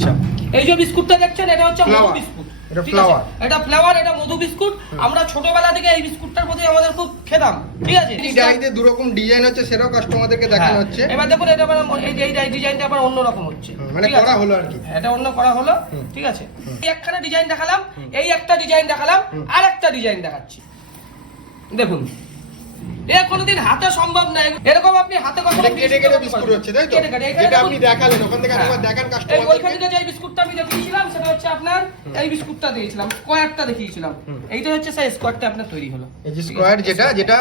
আচ্ছা, এই যে বিস্কুটটা দেখছেন এটা হচ্ছে মধু বিস্কুট। এটা ফ্লাওয়ার, এটা ফ্লেভার, এটা মধু বিস্কুট। আমরা ছোটবেলা থেকে এই বিস্কুটটার প্রতি আমাদের খুব খেতাম, ঠিক আছে। এই ডাইতে দু রকম ডিজাইন হচ্ছে, সেটাও কাস্টমারদেরকে দেখানো হচ্ছে। এবার দেখুন এটা এই যে এই ডিজাইনটা আবার অন্য রকম হচ্ছে, মানে করা হলো আর কি, এটা অন্য করা হলো, ঠিক আছে। এই একখানা ডিজাইন দেখালাম, এই একটা ডিজাইন দেখালাম, আর একটা ডিজাইন দেখাচ্ছি। দেখুন এটা কোনোদিন হাতে সম্ভব না, এরকম আপনি হাতে কখনো কেটে কেটে বিস্কুট হচ্ছে, তাই তো? যেটা আপনি দেখালেন ওখান থেকে আরেকবার দেখান কাস্টমারকে। ওইখান থেকে যে বিস্কুটটা আমি দেখিয়েছিলাম সেটা হচ্ছে আপনার এই বিস্কুটটা দিয়েছিলাম, স্কোয়ারটা দেখিয়েছিলাম। এইটা হচ্ছে সেই স্কোয়ারটা আপনার তৈরি হলো। এই যে স্কোয়ার যেটা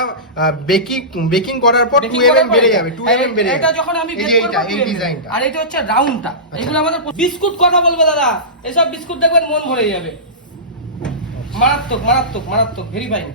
বেকিং করার পর 2 mm বেড়ে যাবে, 2 mm বেড়ে যাবে। এটা যখন আমি বেক করব এই ডিজাইনটা, আর এটা হচ্ছে রাউন্ডটা। এগুলো আমাদের বিস্কুট কথা বলবো দাদা, এসব বিস্কুট দেখবেন মন ভরে যাবে। মারাত্মক মারাত্মক মারাত্মক, ভেরি ফাইন,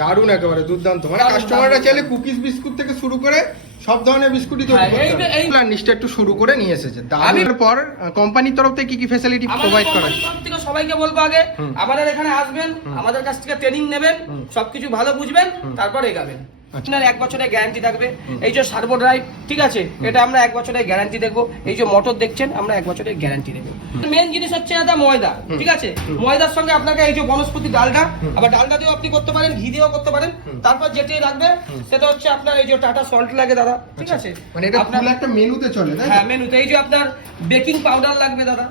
দারুণ, একেবারে দুর্দান্ত। মানে কাস্টমাররা চাইলে কুকিজ বিস্কুট থেকে শুরু করে সব ধরনের বিস্কুটই তৈরি করতে পারে। এই নিচটা একটু শুরু করে নিয়ে এসেছে। তারপর পর কোম্পানির তরফ থেকে কি ফ্যাসিলিটি প্রোভাইড করা হয়? তরফ থেকে সবাইকে বলবো আগে আমাদের এখানে আসবেন, আমাদের কাছ থেকে ট্রেনিং নেবেন, সবকিছু ভালো বুঝবেন, তারপর এগাবেন। আপনার 1 বছরের গ্যারান্টি থাকবে। এই যে সার্ভো ড্রাইভ, ঠিক আছে, এটা আমরা 1 বছরের গ্যারান্টি দেবো। এই যে মোটর দেখছেন, আমরা 1 বছরের গ্যারান্টি দেবো। মেন জিনিস হচ্ছে দাদা ময়দা, ঠিক আছে। ময়দার সঙ্গে আপনাকে এই যে বনস্পতি ডালটা, আবার ডালটা দিয়েও আপনি করতে পারেন, ঘি দিয়েও করতে পারেন। তারপর যেটি রাখবে সেটা হচ্ছে আপনার এই যে টাটা সল্ট লাগে দাদা, ঠিক আছে। মানে এটা ফুল একটা মেনুতে চলে, তাই? হ্যাঁ, মেনুতে। এই যে আপনার বেকিং পাউডার লাগবে দাদা,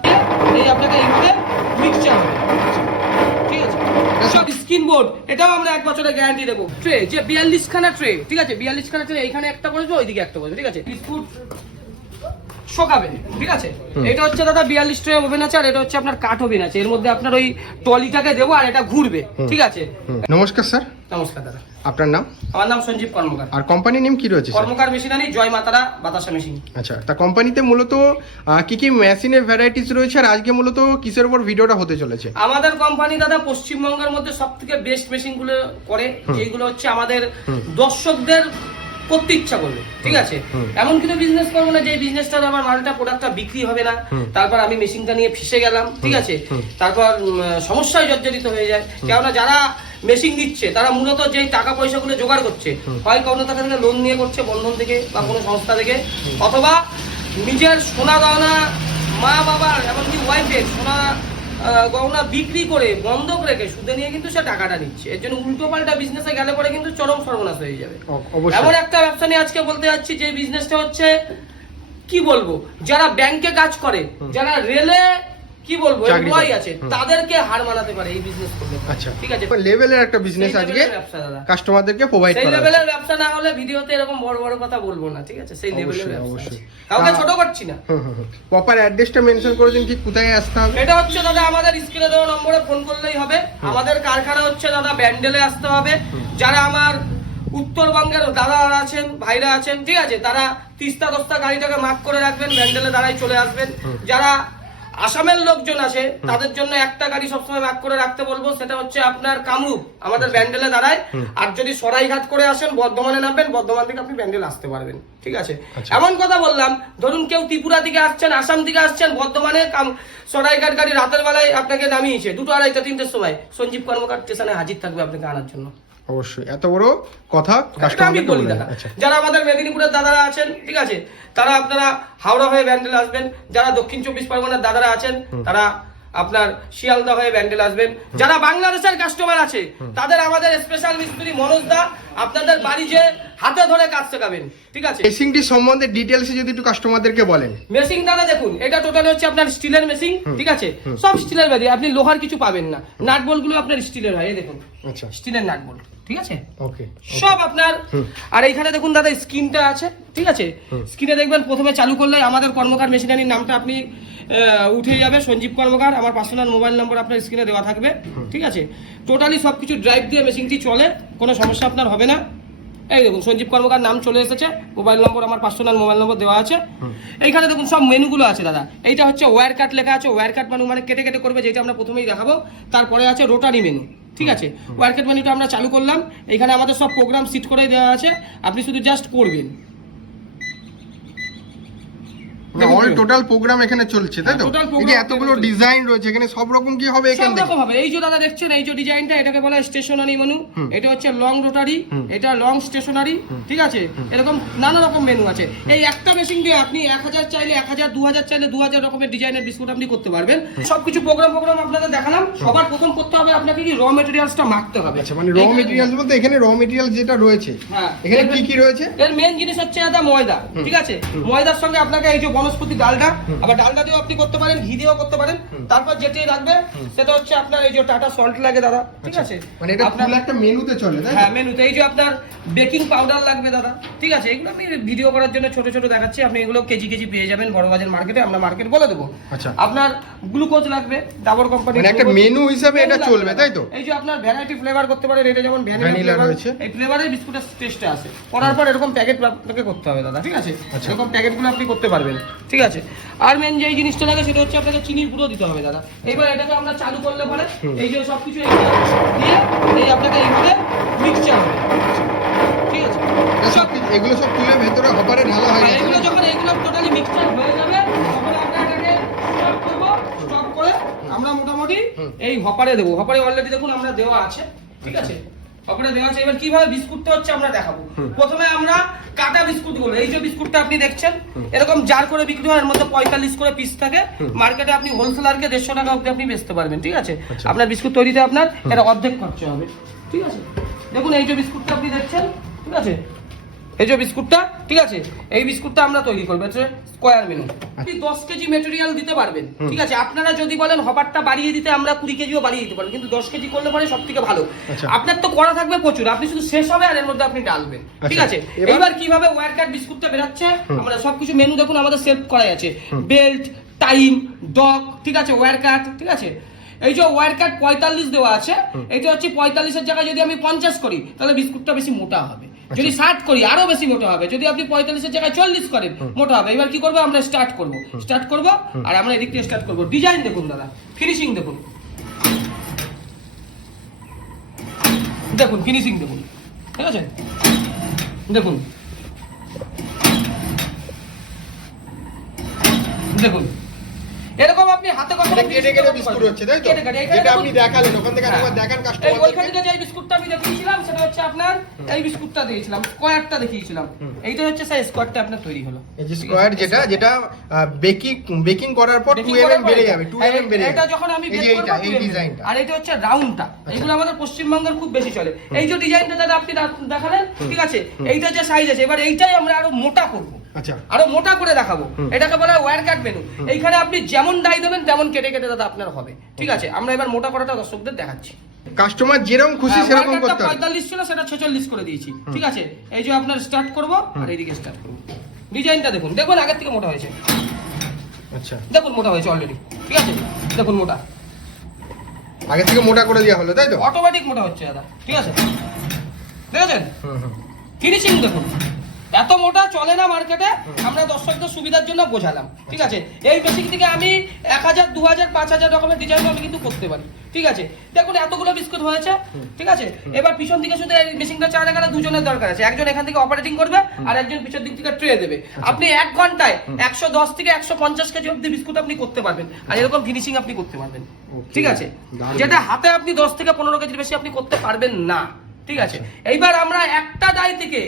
এই আপনাকে এইভাবে মিক্সচার হবে, ঠিক আছে। সব স্কিন বোর্ড, এটাও আমরা 1 বছরের গ্যারান্টি দেবো। ট্রে যে 42 খানা ট্রে, ঠিক আছে, 42 খানা ট্রে, এইখানে একটা বসবে, ওইদিকে একটা বসবে, ঠিক আছে। বিস্কুট শোকাবে, ঠিক আছে। এটা হচ্ছে দাদা 42 ট্রে ওভেন আছে, আর এটা হচ্ছে আপনার কাঠ ওভেন আছে। এর মধ্যে আপনার ওই টলিটাকে দেবো, আর এটা ঘুরবে, ঠিক আছে। নমস্কার স্যার। নমস্কার দাদা। আপনার নাম? আমার নাম সঞ্জীব কর্মকার। আর কোম্পানির নেম কি রয়েছে? কর্মকার মেশিনারি, জয় মাতারা বাতাসা মেশিন। আচ্ছা, তা কোম্পানিতে মূলত কি কি মেশিনের ভ্যারাইটিস রয়েছে, আর আজকে মূলত কিসের উপর ভিডিওটা হতে চলেছে? আমাদের কোম্পানি দাদা পশ্চিমবঙ্গের মধ্যে সবথেকে বেস্ট মেশিনগুলো করে, যেগুলো হচ্ছে আমাদের দর্শকদের করতে ইচ্ছা করবে, ঠিক আছে। এমন কিছু বিজনেস করবো না যে বিজনেসটা আমার মালটা প্রোডাক্টটা বিক্রি হবে না, তারপর আমি মেশিনটা নিয়ে ফেসে গেলাম, ঠিক আছে, তারপর সমস্যায় জর্জরিত হয়ে যায়। কেননা যারা মেশিন দিচ্ছে তারা মূলত যেই টাকা পয়সাগুলো জোগাড় করছে, হয় কোনো টাকা থেকে লোন নিয়ে করছে, বন্ধন থেকে বা কোনো সংস্থা থেকে, অথবা নিজের সোনা গয়না, মা বাবার এমনকি ওয়াইফের সোনা গহনা বিক্রি করে বন্ধক রেখে সুদে নিয়ে কিন্তু সে টাকাটা নিচ্ছে। এর জন্য উল্টো পাল্টা বিজনেসে গেলে পরে কিন্তু চরম সর্বনাশ হয়ে যাবে। এমন একটা ব্যবসা নিয়ে আজকে বলতে যাচ্ছি, যে বিজনেসটা হচ্ছে কি বলবো, যারা ব্যাংকে কাজ করে, যারা রেলে কি বলবো এমপ্লয়ি আছে, তাদেরকে হার মানাতে পারে এই বিজনেস করলে। আচ্ছা, ঠিক আছে, লেভেলের একটা বিজনেস আজকে কাস্টমারদেরকে প্রোভাইড করা। সেই লেভেলের ব্যবসা না হলে ভিডিওতে এরকম বড় বড় কথা বলবো না, ঠিক আছে। সেই লেভেলের ব্যবসা, কাউকে ছোট করছি না। প্রপার অ্যাড্রেসটা মেনশন করে দিন, ঠিক কোথায় আসতে হবে? এটা হচ্ছে দাদা আমাদের স্ক্রিনে দেওয়া নম্বরে ফোন করলেই হবে। আমাদের কারখানা হচ্ছে দাদা ব্যান্ডেলে আসতে হবে। যারা আমার উত্তরবঙ্গের দাদারা আছেন, ভাইরা আছেন, ঠিক আছে, তারা তিস্তা দস্তা গাড়িটাকে মার্ক করে রাখবেন, ব্যান্ডেলে দাঁড়াই চলে আসবেন। যারা আসামের লোকজন আছে তাদের জন্য একটা গাড়ি সবসময় মার্ক করে রাখতে বলবো, সেটা হচ্ছে আপনার কামরূপ, আমাদের ব্যান্ডেলে দাঁড়ায়। আর যদি সরাইঘাট করে আসেন, বর্ধমানে নামবেন, বর্ধমান থেকে আপনি ব্যান্ডেল আসতে পারবেন, ঠিক আছে। এমন কথা বললাম, ধরুন কেউ ত্রিপুরা থেকে আসছেন, আসাম থেকে আসছেন, বর্ধমানে সরাইঘাট গাড়ি রাতের বেলায় আপনাকে নামিয়েছে 2টা, 2:30, 3টের সময়, সঞ্জীব কর্মকার স্টেশনে হাজির থাকবে আপনাকে আনার জন্য। অবশ্যই, এত বড় কথা আমি বলি দাদা। যারা আমাদের মেদিনীপুরের দাদারা আছেন, ঠিক আছে, তারা আপনারা হাওড়া হয়ে ব্যান্ডেল আসবেন। যারা দক্ষিণ 24 পরগনার দাদারা আছেন, তারা আপনার শিয়ালদা হয়ে ব্যান্ডেল আসবেন। যারা বাংলাদেশের কাস্টমার আছে, তাদের আমাদের স্পেশাল মিস্ত্রি মনোজ দা আপনাদের বাড়ি যে হাতে ধরে কাজ শেখাবেন, ঠিক আছে। মেশিনটি সম্বন্ধে ডিটেইলসে যদি একটু কাস্টমারদেরকে বলেন। মেশিন দাদা দেখুন, এটা টোটালি হচ্ছে আপনার স্টিলের মেশিন, ঠিক আছে। সব স্টিলের বাদে আপনি লোহার কিছু পাবেন না। নাট বোল্ট গুলো আপনার স্টিলের হয়, এই দেখুন। আচ্ছা, স্টিলের নাট বোল্ট, ঠিক আছে। ওকে, সব আপনার। আর এইখানে দেখুন দাদা স্ক্রিনটা আছে, ঠিক আছে। স্ক্রিনে দেখবেন প্রথমে চালু করলে আমাদের কর্মকার মেশিনারির নামটা আপনি উঠে যাবে, সঞ্জীব কর্মকার। আমার পার্সোনাল মোবাইল নম্বর আপনার স্ক্রিনে দেওয়া থাকবে, ঠিক আছে। টোটালি সবকিছু ড্রাইভ দিয়ে মেশিনটি চলে, কোনো সমস্যা আপনার হবে না। এই দেখুন সঞ্জীব কর্মকার নাম চলে এসেছে, মোবাইল নম্বর আমার পার্সোনাল মোবাইল নম্বর দেওয়া আছে। এইখানে দেখুন সব মেনুগুলো আছে দাদা। এইটা হচ্ছে ওয়্যার কাট লেখা আছে, ওয়্যার কাট মানে কেটে কেটে করবে, যেটা আমরা প্রথমেই দেখাবো। তারপরে আছে রোটারি মেনু, ঠিক আছে। ওয়্যার কাট মেনুটা আমরা চালু করলাম। এখানে আমাদের সব প্রোগ্রাম সিট করে দেওয়া আছে, আপনি শুধু জাস্ট করবেন। অল টোটাল প্রোগ্রাম এখানে চলছে তাই তো? total এই program যে এতগুলো চলছে। ডিজাইন রয়েছে এখানে সব রকম কি হবে এখান সব থেকে? রকম হবে। এই যে দাদা দেখছেন এই যে ডিজাইনটা, এটাকে বলা হয় স্টেশনারি মেনু, এটা হচ্ছে লং রোটারি, এটা লং স্টেশনারি, ঠিক আছে? এরকম নানা রকম মেনু আছে। এই একটা মেশিন দিয়ে আপনি 1000 চাইলে 1000, 2000 চাইলে 2000 রকমের ডিজাইনের বিস্কুট আপনি করতে পারবেন। সবকিছু প্রোগ্রাম আপনাদের দেখালাম। সবার প্রথম করতে হবে আপনাকে কি র মেটেরিয়ালসটা মাখতে হবে। আচ্ছা, মানে র মেটেরিয়ালস বলতে এখানে র মেটেরিয়াল যেটা রয়েছে হ্যাঁ, এখানে কি কি রয়েছে? এর মেন জিনিস হচ্ছে এটা ময়দা, ঠিক আছে? ময়দার সঙ্গে আপনাকে এই যে বনস্পতি ডালডা, আবার ডালডা দিয়েও আপনি করতে পারেন, ঘি দিয়েও করতে পারেন। তারপর যেটি লাগবে সেটা হচ্ছে আপনার এই যে টাটা সল্ট লাগে দাদা, ঠিক আছে? মানে এটা ফুল একটা মেনুতে চলে তাই তো? হ্যাঁ, মেনুতে এই যে আপনার বেকিং পাউডার লাগবে দাদা, ঠিক আছে? এগুলো আমি ভিডিও করার জন্য ছোট ছোট দেখাচ্ছি, আপনি এগুলো কেজি কেজি পেয়ে যাবেন বড় বাজার মার্কেটে, আমরা মার্কেট বলে দেবো। আচ্ছা, আপনার গ্লুকোজ লাগবে, ডাবর কোম্পানি, মানে একটা মেনু হিসাবে এটা চলবে তাই তো? এই যে আপনার ভ্যারাইটি ফ্লেভার করতে পারেন, এটা যেমন ভ্যানিলা রয়েছে, এই ফ্লেভারের বিস্কুটের টেস্টটা আছে। করার পর এরকম প্যাকেট আপনাকে করতে হবে দাদা, ঠিক আছে? এরকম প্যাকেটগুলো আপনি করতে পারবেন, ঠিক আছে? আর মেন যে জিনিসটা লাগে সেটা হচ্ছে আপনাকে চিনির গুঁড়ো দিতে হবে দাদা। এবার এটাকে আমরা চালু করলে পরে এই যে সবকিছু দিয়ে এই আপনাকে এইভাবে মিক্সচার হবে, ঠিক আছে? এগুলো সব তুলে ভেতরে হপারে ঢালা হয়। এগুলো যখন এগুলো টোটালি মিক্সচার হয়ে যাবে তখন আমরা এটাকে স্টপ করব। স্টপ করে আমরা মোটামুটি এই হপারে দেবো। হপারে অলরেডি দেখুন আমরা দেওয়া আছে, ঠিক আছে? হপারে দেওয়া আছে। এবার কিভাবে বিস্কুটটা হচ্ছে আমরা দেখাবো। প্রথমে আমরা কাটা বিস্কুট গুলো, এই যে বিস্কুটটা আপনি দেখছেন এরকম জার করে বিক্রি হয়, এর মধ্যে 45 করে পিস থাকে। মার্কেটে আপনি হোলসেলারকে 150 টাকা অবধি আপনি বেচতে পারবেন, ঠিক আছে? আপনার বিস্কুট তৈরিতে আপনার এটা অর্ধেক খরচা হবে, ঠিক আছে? দেখুন এই যে বিস্কুটটা আপনি দেখছেন, ঠিক আছে? এই যে বিস্কুটটা, ঠিক আছে? এই বিস্কুটটা আমরা তৈরি করবো স্কোয়ার মেনু। আপনি 10 কেজি মেটেরিয়াল দিতে পারবেন, ঠিক আছে? আপনারা যদি বলেন হপারটা বাড়িয়ে দিতে, আমরা 20 কেজিও বাড়িয়ে দিতে পারবেন, কিন্তু 10 কেজি করলে পরে সব থেকে ভালো। আপনার তো করা থাকবে প্রচুর, আপনি শুধু শেষ হবে আর এর মধ্যে আপনি ডালবেন, ঠিক আছে? এবার কিভাবে ওয়্যার কাট বিস্কুটটা বেরাচ্ছে আমরা সবকিছু মেনু দেখুন আমাদের সেভ করা আছে। বেল্ট, টাইম, ডগ, ঠিক আছে? ওয়্যার কাট, ঠিক আছে? এই যে ওয়্যার কাট 45 দেওয়া আছে, এটা হচ্ছে 45 এর জায়গায় যদি আমি 50 করি তাহলে বিস্কুটটা বেশি মোটা হবে। যদি 60 করি আরো বেশি মোটা হবে। যদি আপনি 45 এর জায়গায় 40 করেন মোটা হবে। এবার কি করবো আমরা স্টার্ট করব আর আমরা এদিক থেকে স্টার্ট করব। ডিজাইন দেখুন দাদা, ফিনিশিং দেখুন, দেখুন ফিনিশিং দেখুন, ঠিক আছে? দেখুন দেখুন এরকম আপনি হাতে কথা কেটে কেটে বিস্কুট হচ্ছে তাই তো? যেটা আপনি দেখালেন ওখান থেকে একবার দেখান কাস্টমারকে। এই ওইখান থেকে যে বিস্কুটটা আমি দেখিয়েছিলাম সেটা হচ্ছে আপনার এই বিস্কুটটা দিয়েছিলাম, স্কয়ারটা দেখিয়েছিলাম। এইটা হচ্ছে সেই স্কয়ারটা আপনার তৈরি হলো। এই যে স্কয়ার যেটা বেকিং করার পর 2 mm বেড়ে যাবে, 2 mm বেড়ে যাবে। এটা যখন আমি বেক করব এই ডিজাইনটা, আর এটা হচ্ছে রাউন্ডটা। এগুলো আমাদের পশ্চিমবঙ্গের খুব বেশি চলে। এই যে ডিজাইনটা দাদা আপনি দেখালেন, ঠিক আছে? এইটা যে সাইজ আছে, এবার এইটাই আমরা আরো মোটা করব। আচ্ছা, আরো মোটা করে দেখাবো। এটাকে বলা হয় ওয়্যার কাট মেনু। এইখানে আপনি যেমন ডাই দেবেন তেমন কেটে কেটে দাদা আপনার হবে, ঠিক আছে? আমরা এবার মোটা করাটা দর্শকদের দেখাচ্ছি। কাস্টমার যেরকম খুশি সেরকম করতে হবে। 45 ছিল সেটা 46 করে দিয়েছি, ঠিক আছে? এই যে আপনার স্টার্ট করব আর এইদিকে স্টার্ট করব। ডিজাইনটা দেখুন, দেখুন আগের থেকে মোটা হয়েছে। আচ্ছা, দেখুন মোটা হয়েছে অলরেডি, ঠিক আছে? দেখুন মোটা, আগে থেকে মোটা করে দেওয়া হলো তাই তো? অটোমেটিক মোটা হচ্ছে দাদা, ঠিক আছে? দেখেছেন ফিনিশিং দেখুন। এত মোটা চলে না মার্কেটে, আমরা দর্শকদের সুবিধার জন্য বোঝালাম, ঠিক আছে? এই মেশিন থেকে আমি 1000, 2000, 5000 রকমের ডিজাইন আমি কিন্তু করতে পারি, ঠিক আছে? দেখুন এতগুলো বিস্কুট হয়েছে, ঠিক আছে? এবার পিছন দিকে শুধু এই মেশিনটা চালাতে গেলে দুজনের দরকার আছে। একজন এখান থেকে অপারেটিং করবে আর একজন পিছন দিক থেকে ট্রে দেবে। আপনি 1 ঘন্টায় 110 থেকে 150 কেজি অবধি বিস্কুট আপনি করতে পারবেন, আর এরকম ফিনিশিং আপনি করতে পারবেন, ঠিক আছে? যেটা হাতে আপনি 10 থেকে 15 কেজির বেশি আপনি করতে পারবেন না, ঠিক আছে? এইবার আমরা একটা ডাই থেকে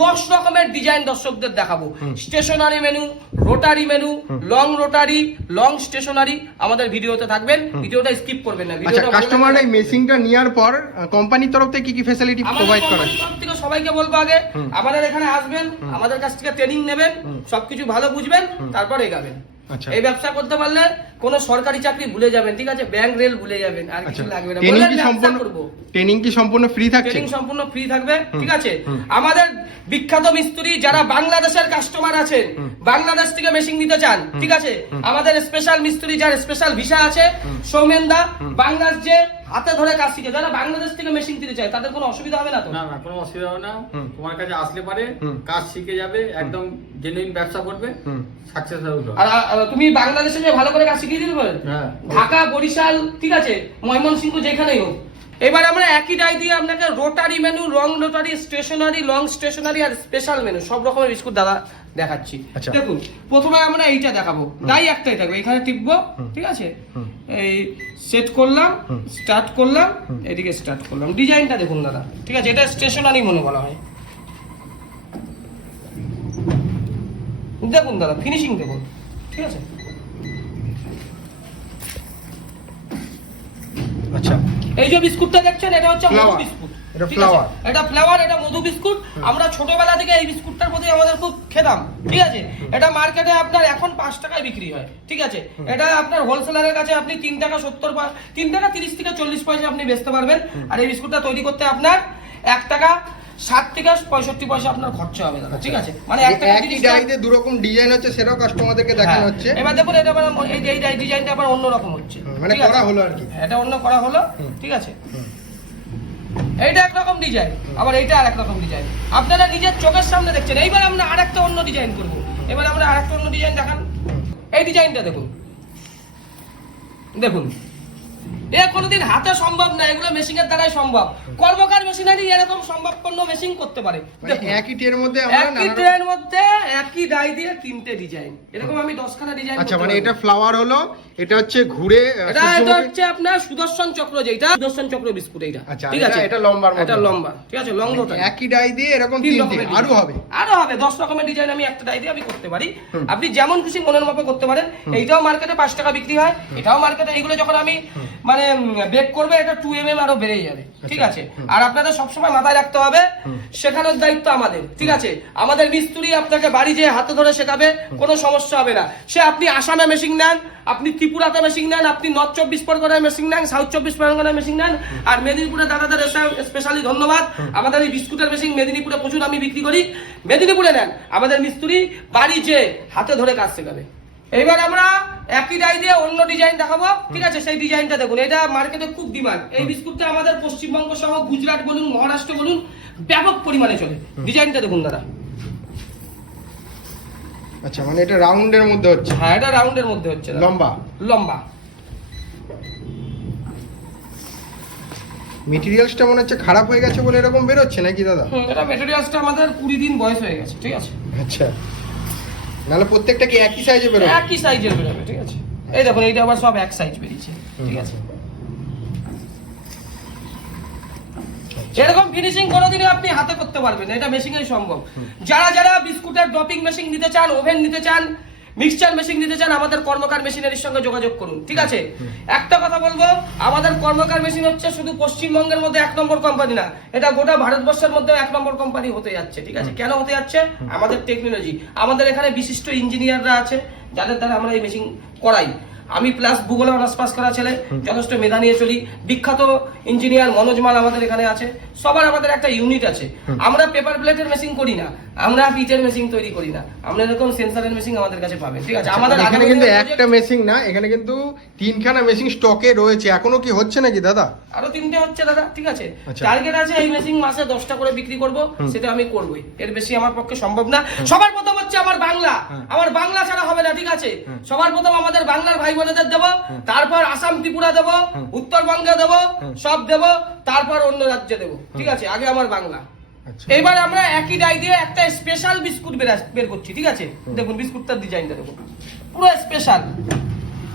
10 রকমের ডিজাইন দর্শকদের দেখাবো। Stationary menu, rotary menu, long rotary, long stationary আমাদের ভিডিওতে থাকবেন। ভিডিওটা স্কিপ করবেন না। আচ্ছা, কাস্টমার এই মেশিনটা নেওয়ার পর কোম্পানির তরফ থেকে কি ফ্যাসিলিটি প্রোভাইড করা হয়? তরফ থেকে সবাইকে বলবো আগে আমাদের এখানে আসবেন, আমাদের কাছ থেকে ট্রেনিং নেবেন, সবকিছু ভালো বুঝবেন, তারপর এগাবেন। আচ্ছা, এই ব্যবসা করতে পারলে কোনো সরকারি চাকরি ভুলে যাবেন, ঠিক আছে? ব্যাংক রেল ভুলে যাবেন, আর কিছু লাগবে না। ট্রেনিং কি সম্পূর্ণ ফ্রি থাকছে? ট্রেনিং সম্পূর্ণ ফ্রি থাকবে, ঠিক আছে? আমাদের বিখ্যাত মিস্ত্রি যারা বাংলাদেশের কাস্টমার আছেন, বাংলাদেশ থেকে মেশিন নিতে চান, ঠিক আছে? আমাদের স্পেশাল মিস্ত্রি যার স্পেশাল ভিসা আছে, সৌমেনদা, বাংলাদেশ যে হাতে ধরে কাজ শিখে, যারা বাংলাদেশ থেকে মেশিন দিতে চায় তাদের কোনো অসুবিধা হবে না তো? না না, কোনো অসুবিধা হবে না। তোমার কাছে আসলে পারে কাজ শিখে যাবে, একদম জেনুইন ব্যবসা করবে, সাকসেস হবে। আর তুমি বাংলাদেশে যে ভালো করে কাজ শিখিয়ে দিতে পারবে, ঢাকা, বরিশাল, ঠিক আছে? ময়মনসিংহ, যেখানেই হোক। এবার আমরা একই ডাই দিয়ে আপনাকে rotary menu, long rotary, stationary, long stationary আর স্পেশাল মেনু সব রকমের বিস্কুট দাদা দেখাচ্ছি। আচ্ছা। দেখুন প্রথমে আমরা এইটা দেখাবো, তাই একটাই থাকবে, এখানে টিপবো, ঠিক আছে, এই সেট করলাম, স্টার্ট করলাম, এদিকে স্টার্ট করলাম। ডিজাইনটা দেখুন দাদা, ঠিক আছে, এটা স্টেশনারি মনে বলা হয়। দেখুন দাদা ফিনিশিং দেখুন, ঠিক আছে। আচ্ছা, এই যে বিস্কুটটা দেখছেন এটা হচ্ছে মধু Flower। বিস্কুট, এটা ঠিক আছে? flower। এটা ফ্লাওয়ার, এটা মধু বিস্কুট। আমরা ছোটবেলা থেকে এই বিস্কুটটার প্রতি আমাদের খুব খেতাম, ঠিক আছে। এটা মার্কেটে আপনার এখন 5 টাকায় বিক্রি হয়, ঠিক আছে। এটা আপনার হোলসেলারের কাছে আপনি 3 টাকা 3 টাকা 30 থেকে 40 পয়সা আপনি বেচতে পারবেন। আর এই বিস্কুটটা তৈরি করতে আপনার 1 টাকা 60 থেকে 65 পয়সা আপনার খরচা হবে দাদা, ঠিক আছে। মানে 1 টাকা একই ডাইতে দু রকম ডিজাইন হচ্ছে, সেটাও কাস্টমারদেরকে দেখানো হচ্ছে। এবার দেখুন এটা আবার এই ডিজাইনটা আবার অন্য রকম হচ্ছে, মানে ঠিক আছে? করা হলো আর কি, এটা অন্য করা হলো, ঠিক আছে। এইটা একরকম ডিজাইন, আবার এইটা আরেক রকম ডিজাইন, আপনারা নিজের চোখের সামনে দেখছেন। এইবার আমরা আরেকটা অন্য ডিজাইন করব। এবার আমরা আরেকটা অন্য ডিজাইন দেখান। এই ডিজাইনটা দেখুন, দেখুন এ কোনোদিন হাতে সম্ভব না, এগুলো মেশিং এর দ্বারাই সম্ভব। কর্মকার মেশিনারি এরকম সম্ভবপন্ন মেশিং করতে পারে। মানে একই ট্রের মধ্যে আমরা একই ট্রের মধ্যে একই ডাই দিয়ে 3টে ডিজাইন, এরকম আমি 10খানা ডিজাইন। আচ্ছা, মানে এটা ফ্লাওয়ার হলো, এটা হচ্ছে ঘুরে এটা হচ্ছে আপনার সুদর্শন চক্র, যেটা সুদর্শন চক্র বিস্কুট এইটা, আচ্ছা, ঠিক আছে। এটা লম্বার মধ্যে, এটা লম্বা, ঠিক আছে, লং রোটা। একই ডাই দিয়ে এরকম 3 তিনটে রকমের আরো হবে, 10 রকমের ডিজাইন আমি একটা ডাই দিয়ে আমি করতে পারি। আপনি যেমন খুশি মনের মতো করতে পারেন। এইটাও মার্কেটে 5 টাকা বিক্রি হয়, এটাও মার্কেটে। এইগুলো যখন আমি মানে বেক করবে, এটা 2 mm আরো বেড়ে যাবে, ঠিক আছে। আর আপনাদের সবসময় মাথায় রাখতে হবে, শেখানোর দায়িত্ব আমাদের, ঠিক আছে। আমাদের মিস্ত্রি আপনাকে বাড়ি যেয়ে হাতে ধরে শেখাবে, কোনো সমস্যা হবে না। সে আপনি আসামে মেশিন নেন, আপনি ত্রিপুরাতে মেশিন নেন, আপনি নর্থ 24 পরগনায় মেশিন নেন, সাউথ 24 পরগনায় মেশিন নেন। আর মেদিনীপুরে দাদাদের স্পেশালি ধন্যবাদ, আমাদের এই বিস্কুটের মেশিন মেদিনীপুরে প্রচুর আমি বিক্রি করি। মেদিনীপুরে নেন, আমাদের মিস্ত্রি বাড়ি যেয়ে হাতে ধরে কাজ শেখাবে। এইবার আমরা একই ডাই দিয়ে অন্য ডিজাইন দেখাবো, ঠিক আছে। সেই ডিজাইনটা দেখুন, এটা মার্কেটে খুব ডিমান্ড। এই বিস্কুটটা আমাদের পশ্চিমবঙ্গ সহ গুজরাট বলুন, মহারাষ্ট্র বলুন, ব্যাপক পরিমাণে চলে। ডিজাইনটা দেখুন দাদা। আচ্ছা, মানে এটা রাউন্ডের মধ্যে হচ্ছে, হ্যাঁ এটা রাউন্ডের মধ্যে হচ্ছে, লম্বা লম্বা। মেটেরিয়ালসটা মনে হচ্ছে খারাপ হয়ে গেছে বলে এরকম বেরোচ্ছে নাকি দাদা? এটা মেটেরিয়ালসটা আমাদের 20 দিন বয়স হয়ে গেছে, ঠিক আছে। আচ্ছা, নাহলে প্রত্যেকটা কি একই সাইজে বেরোবে? একই সাইজের বেরোবে, ঠিক আছে। এই দেখুন এইটা আবার সব এক সাইজ বেরিয়েছে, ঠিক আছে। এরকম ফিনিশিং কোনোদিনই আপনি হাতে করতে পারবেন না, এটা মেশিনেই সম্ভব। যারা বিস্কুটের ড্রপিং মেশিন নিতে চান, ওভেন নিতে চান, মিক্সচার মেশিন নিতে চান, আমাদের কর্মকার মেশিনারির সঙ্গে যোগাযোগ করুন, ঠিক আছে। একটা কথা বলবো, আমাদের কর্মকার মেশিন হচ্ছে শুধু পশ্চিমবঙ্গের মধ্যে 1 নম্বর কোম্পানি না, এটা গোটা ভারতবর্ষের মধ্যে 1 নম্বর কোম্পানি হতে যাচ্ছে, ঠিক আছে। কেন হতে যাচ্ছে? আমাদের টেকনোলজি, আমাদের এখানে বিশিষ্ট ইঞ্জিনিয়াররা আছে যাদের দ্বারা আমরা এই মেশিন করাই। আমি প্লাস ভূগোলে অনার্স পাস করা ছেলে, যথেষ্ট মেধা নিয়ে চলি। বিখ্যাত ইঞ্জিনিয়ার মনোজ মাল আমাদের এখানে আছে। সবার আমাদের একটা ইউনিট আছে। আমরা পেপার প্লেটের মেশিন করি না, আমরা পিচের মেশিন তৈরি করি না, আমরা এরকম সেন্সরের মেশিন আমাদের কাছে পাবেন, ঠিক আছে। আমাদের এখানে কিন্তু একটা মেশিন না, এখানে কিন্তু 3খানা মেশিন স্টকে রয়েছে। এখনো কি হচ্ছে নাকি দাদা? আরো 3টে হচ্ছে দাদা, ঠিক আছে। আচ্ছা। টার্গেট আছে এই মেশিন মাসে 10টা করে বিক্রি করব, সেটা আমি করবই। এর বেশি আমার পক্ষে সম্ভব না। সবার প্রথম হচ্ছে আমার বাংলা, আমার বাংলা ছাড়া হবে না, ঠিক আছে। সবার প্রথম আমাদের বাংলার ভাই বোনেদের দেব, তারপর আসাম ত্রিপুরা দেব, উত্তরবঙ্গে দেব, সব দেব, তারপর অন্য রাজ্যে দেব, ঠিক আছে। আগে আমার বাংলা। এবার আমরা একই ডাই দিয়ে একটা স্পেশাল বিস্কুট বের করছি, ঠিক আছে। দেখুন বিস্কুটটার ডিজাইনটা দেখুন, পুরো স্পেশাল।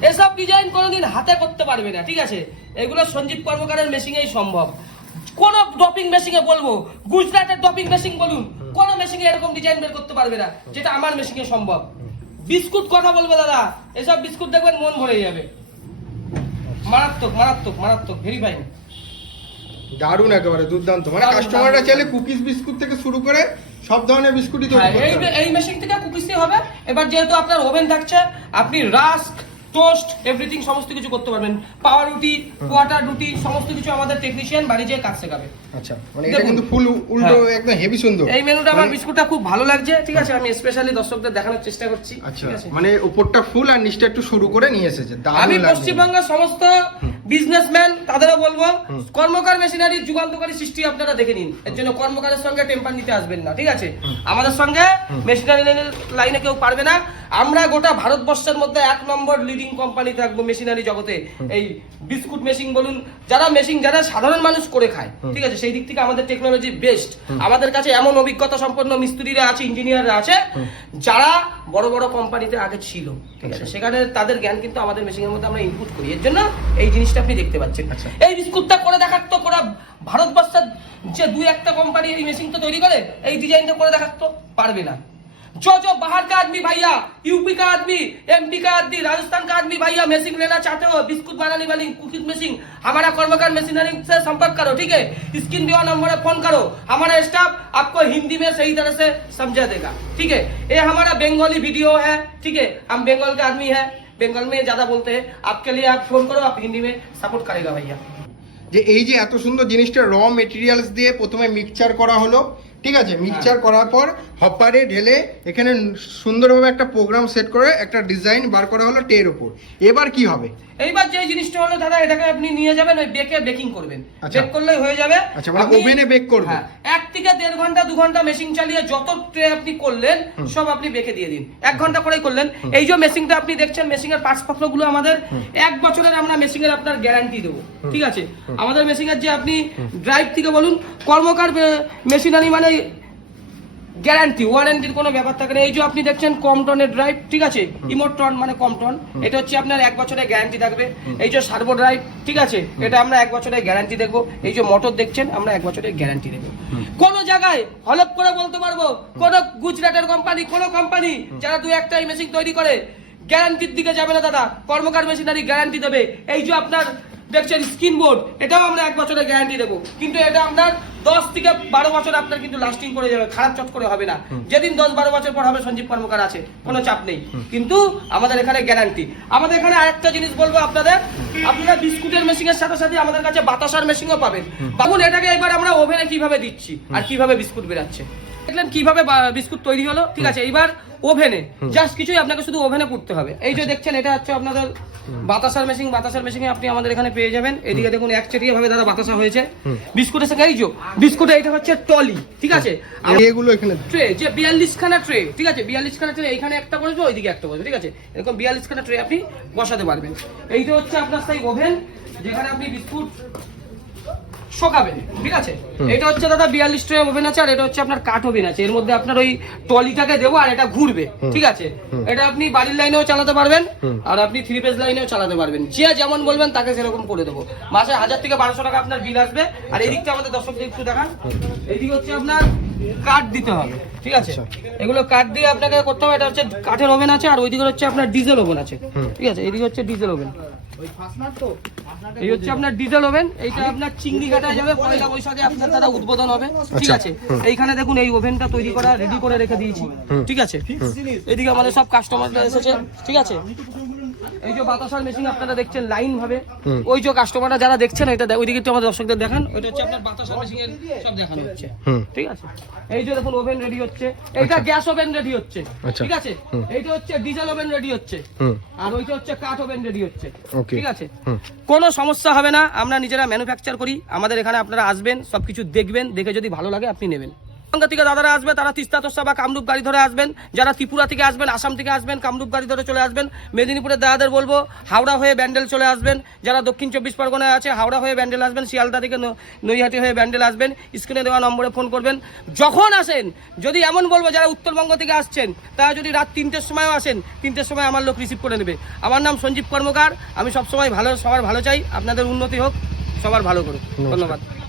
এসব ডিজাইন কোনোদিন হাতে করতে পারবে না, ঠিক আছে। এগুলো সঞ্জীব কর্মকারের মেশিনেই সম্ভব। কোন ড্রপিং মেশিনে বলবো, গুজরাটের ড্রপিং মেশিন বলুন, কোন মেশিনে এরকম ডিজাইন বের করতে পারবে না যেটা আমার মেশিনে সম্ভব। বিস্কুট কথা বলবো দাদা, এসব বিস্কুট দেখবেন মন ভরে যাবে। মারাত্মক মারাত্মক মারাত্মক, ভেরিফাই। দারুণ, একেবারে দুর্দান্ত। মানে কাস্টমাররা চাইলে কুকিজ বিস্কুট থেকে শুরু করে সব ধরনের বিস্কুটই তৈরি করতে পারে। এই মেশিন থেকে কুকিজই হবে। এবার যেহেতু আপনার ওভেন থাকছে, আপনি রাস্ক, টোস্ট, এভরিথিং সমস্ত কিছু করতে পারবেন। পাওয়ার রুটি, কোয়ার্টার রুটি, সমস্ত কিছু আমাদের টেকনিশিয়ান বাড়ি যেয়ে কাজ শেখাবে। আচ্ছা, মানে এটা কিন্তু ফুল উল্টো একদম হেভি সুন্দর। এই মেনুটা আমার বিস্কুটটা খুব ভালো লাগছে, ঠিক আছে। আমি স্পেশালি দর্শকদের দেখানোর চেষ্টা করছি, আচ্ছা, ঠিক আছে। মানে উপরটা ফুল আর নিচটা একটু সরু করে নিয়ে এসেছে, আমি দারুণ লাগছে। পশ্চিমবঙ্গের সমস্ত বিজনেসম্যান তাদেরও বলবো কর্মকার মেশিনারির যুগান্তকারী সৃষ্টি আপনারা দেখে নিন। এর জন্য কর্মকারের সঙ্গে টেম্পার নিতে আসবেন না, ঠিক আছে? আমাদের সঙ্গে মেশিনারি লাইনে কেউ পারবে না। আমরা গোটা ভারতবর্ষের মধ্যে 1 নম্বর লিডিং কোম্পানি থাকবো মেশিনারি জগতে। এই বিস্কুট মেশিন বলুন, যারা সাধারণ মানুষ করে খায়, ঠিক আছে, সেই দিক থেকে আমাদের টেকনোলজি বেস্ট। আমাদের কাছে এমন অভিজ্ঞতা সম্পন্ন মিস্ত্রিরা আছে, ইঞ্জিনিয়াররা আছে, যারা বড় বড় কোম্পানিতে আগে ছিল, ঠিক আছে, সেখানে তাদের জ্ঞান কিন্তু আমাদের মেশিনের মধ্যে আমরা ইনপুট করি। এর জন্য এই জিনিসটা আপনি দেখতে পাচ্ছেন। এই বিস্কুটটা করে দেখাতো পুরো ভারতবর্ষের যে 2-1টা কোম্পানি এই মেশিনটা তৈরি করে, এই ডিজাইনটা করে দেখাতো পারবে না। जो बाहर का आदमी भैया, यूपी का आदमी, एमपी का आदमी, राजस्थान का आदमी भैया मशीन लेना चाहते हो, बिस्कुट बनाने वाली कुकिंग मशीन, हमारा कर्मकार मशीनरी से संपर्क करो, ठीक है? स्क्रीन दिया नंबर पर फोन करो, हमारा स्टाफ आपको हिंदी में सही तरह से समझा देगा, ठीक है? ये हमारा बंगाली वीडियो है, ठीक है? हम बंगाल का आदमी है, बंगाल में ज्यादा बोलते हैं, आपके लिए आप फोन करो, आप हिंदी में सपोर्ट करेगा भैया। যে এই যে এত সুন্দর জিনিসটা র মেটেরিয়ালস দিয়ে প্রথমে মিক্সচার করা হলো, ঠিক আছে, মিক্সচার করার পর হপারে ঢেলে এখানে সুন্দরভাবে একটা প্রোগ্রাম সেট করে একটা ডিজাইন বার করা হলো টের উপর। এবার কি হবে? এইবার যে জিনিসটা হলো দাদা, এটাকে আপনি নিয়ে যাবেন ওই বেকে বেকিং করবেন, বেক করলেই হয়ে যাবে। আচ্ছা, মানে ওভেনে বেক করবেন? হ্যাঁ, 1 থেকে 1.5 ঘন্টা 2 ঘন্টা মেশিন চালিয়ে যত ট্রে আপনি করলেন সব আপনি বেকে দিয়ে দিন। 1 ঘন্টা করেই করলেন। এই যে মেশিনটা আপনি দেখছেন, মেশিনের পার্টস পত্রগুলো আমাদের 1 বছরের আমরা মেশিনের আপনার গ্যারান্টি দেবো, ঠিক আছে? আমাদের মেশিনের যে আপনি ড্রাইভ থেকে বলুন, কর্মকার মেশিনারি মানে গ্যারান্টি, ওয়ারেন্টির কোনো ব্যাপার থাকে না। এই যে আপনি দেখছেন কমটনের ড্রাইভ, ঠিক আছে, ইমোটন মানে কমটন, এটা হচ্ছে আপনার 1 বছরের গ্যারান্টি থাকবে। এই যে সার্ভো ড্রাইভ, ঠিক আছে, এটা আমরা 1 বছরের গ্যারান্টি দেখবো। এই যে মোটর দেখছেন, আমরা 1 বছরের গ্যারান্টি দেবো। কোন জায়গায় হলপ করে বলতে পারবো, কোন গুজরাটের কোম্পানি, কোন কোম্পানি যারা 2-1টা মেশিন তৈরি করে গ্যারান্টির দিকে যাবে না দাদা। কর্মকার মেশিনারি গ্যারান্টি দেবে। এই যে আপনার দেখছেন স্ক্রিন বোর্ড, এটাও আমরা 1 বছরের গ্যারান্টি দেবো, কিন্তু এটা আপনার 10 থেকে 12 বছর আপনার কিন্তু লাস্টিং করে যাবে, খারাপ চট করে হবে না। যেদিন 10-12 বছর পর হবে সঞ্জীব কর্মকার আছে, কোনো চাপ নেই, কিন্তু আমাদের এখানে গ্যারান্টি। আমাদের এখানে আরেকটা জিনিস বলবো আপনাদের, আপনারা বিস্কুটের মেশিনের সাথে সাথে আমাদের কাছে বাতাসার মেশিনও পাবেন। ভাবুন এটাকে এবার আমরা ওভেনে কিভাবে দিচ্ছি আর কিভাবে বিস্কুট বেরাচ্ছে। দেখলেন কিভাবে বিস্কুট তৈরি হলো, ঠিক আছে? এবার ওভেনে জাস্ট কিছুই আপনাকে শুধু ওভেনে করতে হবে। এই যে দেখছেন, এটা হচ্ছে আপনাদের বাতাসার মেশিন। বাতাসার মেশিনে আপনি আমাদের এখানে পেয়ে যাবেন। এদিকে দেখুন একচেটিয়া ভাবে দাদা বাতাসা হয়েছে বিস্কুটের সঙ্গে। এই যে বিস্কুটে এটা হচ্ছে টলি, ঠিক আছে, এগুলো এখানে ট্রে যে 42 খানা ট্রে, ঠিক আছে, 42 খানা ট্রে, এইখানে একটা বসবে, ওইদিকে একটা বসবে, ঠিক আছে, এরকম 42 খানা ট্রে আপনি বসাতে পারবেন। এইটা হচ্ছে আপনার সেই ওভেন যেখানে আপনি বিস্কুট শোকাবেন, ঠিক আছে? এটা হচ্ছে দাদা 42 ট্রে ওভেন আছে, আর এটা হচ্ছে আপনার কাঠ ওভেন আছে। এর মধ্যে আপনার ওই টলিটাকে দেবো আর এটা ঘুরবে, ঠিক আছে? এটা আপনি বাড়ির লাইনেও চালাতে পারবেন আর আপনি 3 ফেজ লাইনেও চালাতে পারবেন। যে যেমন বলবেন তাকে সেরকম করে দেবো। মাসে 1000 থেকে 1200 টাকা আপনার বিল আসবে। আর এদিকটা আমাদের দর্শকদের একটু দেখান, এইদিকে হচ্ছে আপনার কাঠ দিতে হবে, ঠিক আছে? এগুলো কাঠ দিয়ে আপনাকে করতে হবে। এটা হচ্ছে কাঠের ওভেন আছে, আর ওইদিকে হচ্ছে আপনার ডিজেল ওভেন আছে, ঠিক আছে? এইদিকে হচ্ছে ডিজেল ওভেন, এই হচ্ছে আপনার ডিজেল ওভেন। এইটা আপনার চিংড়ি কাটায় যাবে, 1 বৈশাখে আপনার দাদা উদ্বোধন হবে, ঠিক আছে? এইখানে দেখুন এই ওভেনটা তৈরি করা রেডি করে রেখে দিয়েছি, ঠিক আছে? এদিকে আমাদের সব কাস্টমাররা এসেছে, ঠিক আছে? এই যে বাতাসার মেশিন আপনারা দেখছেন লাইন ভাবে, ওই যে কাস্টমাররা যারা দেখছেন, এটা ওইদিকে একটু আমাদের দর্শকদের দেখান। ওইটা হচ্ছে আপনার বাতাসার মেশিনের সব দেখানো হচ্ছে, ঠিক আছে? এই যে দেখুন ওভেন রেডি হচ্ছে, এইটা গ্যাস ওভেন রেডি হচ্ছে, ঠিক আছে? এইটা হচ্ছে ডিজেল ওভেন রেডি হচ্ছে, আর ওইটা হচ্ছে কাঠ ওভেন রেডি হচ্ছে, ঠিক আছে? কোনো সমস্যা হবে না, আমরা নিজেরা ম্যানুফ্যাকচার করি। আমাদের এখানে আপনারা আসবেন, সবকিছু দেখবেন, দেখে যদি ভালো লাগে আপনি নেবেন। থেকে দাদারা আসবে, তারা তিস্তা তোষা বা কামরূপ গাড়ি ধরে আসবেন। যারা ত্রিপুরা থেকে আসবেন, আসাম থেকে আসবেন, কামরূপ গাড়ি ধরে চলে আসবেন। মেদিনীপুরের দাদাদের বলবো হাওড়া হয়ে ব্যান্ডেল চলে আসবেন। যারা দক্ষিণ 24 পরগনায় আছে, হাওড়া হয়ে ব্যান্ডেল আসবেন। শিয়ালদা থেকে নৈহাটি হয়ে ব্যান্ডেল আসবেন। স্ক্রিনে দেওয়া নম্বরে ফোন করবেন। যখন আসেন, যদি এমন বলবো যারা উত্তরবঙ্গ থেকে আসছেন, তারা যদি রাত 3টের সময়ও আসেন, 3টের সময় আমার লোক রিসিভ করে নেবে। আমার নাম সঞ্জীব কর্মকার। আমি সবসময় সবার ভালো চাই, আপনাদের উন্নতি হোক, সবার ভালো করুক। ধন্যবাদ।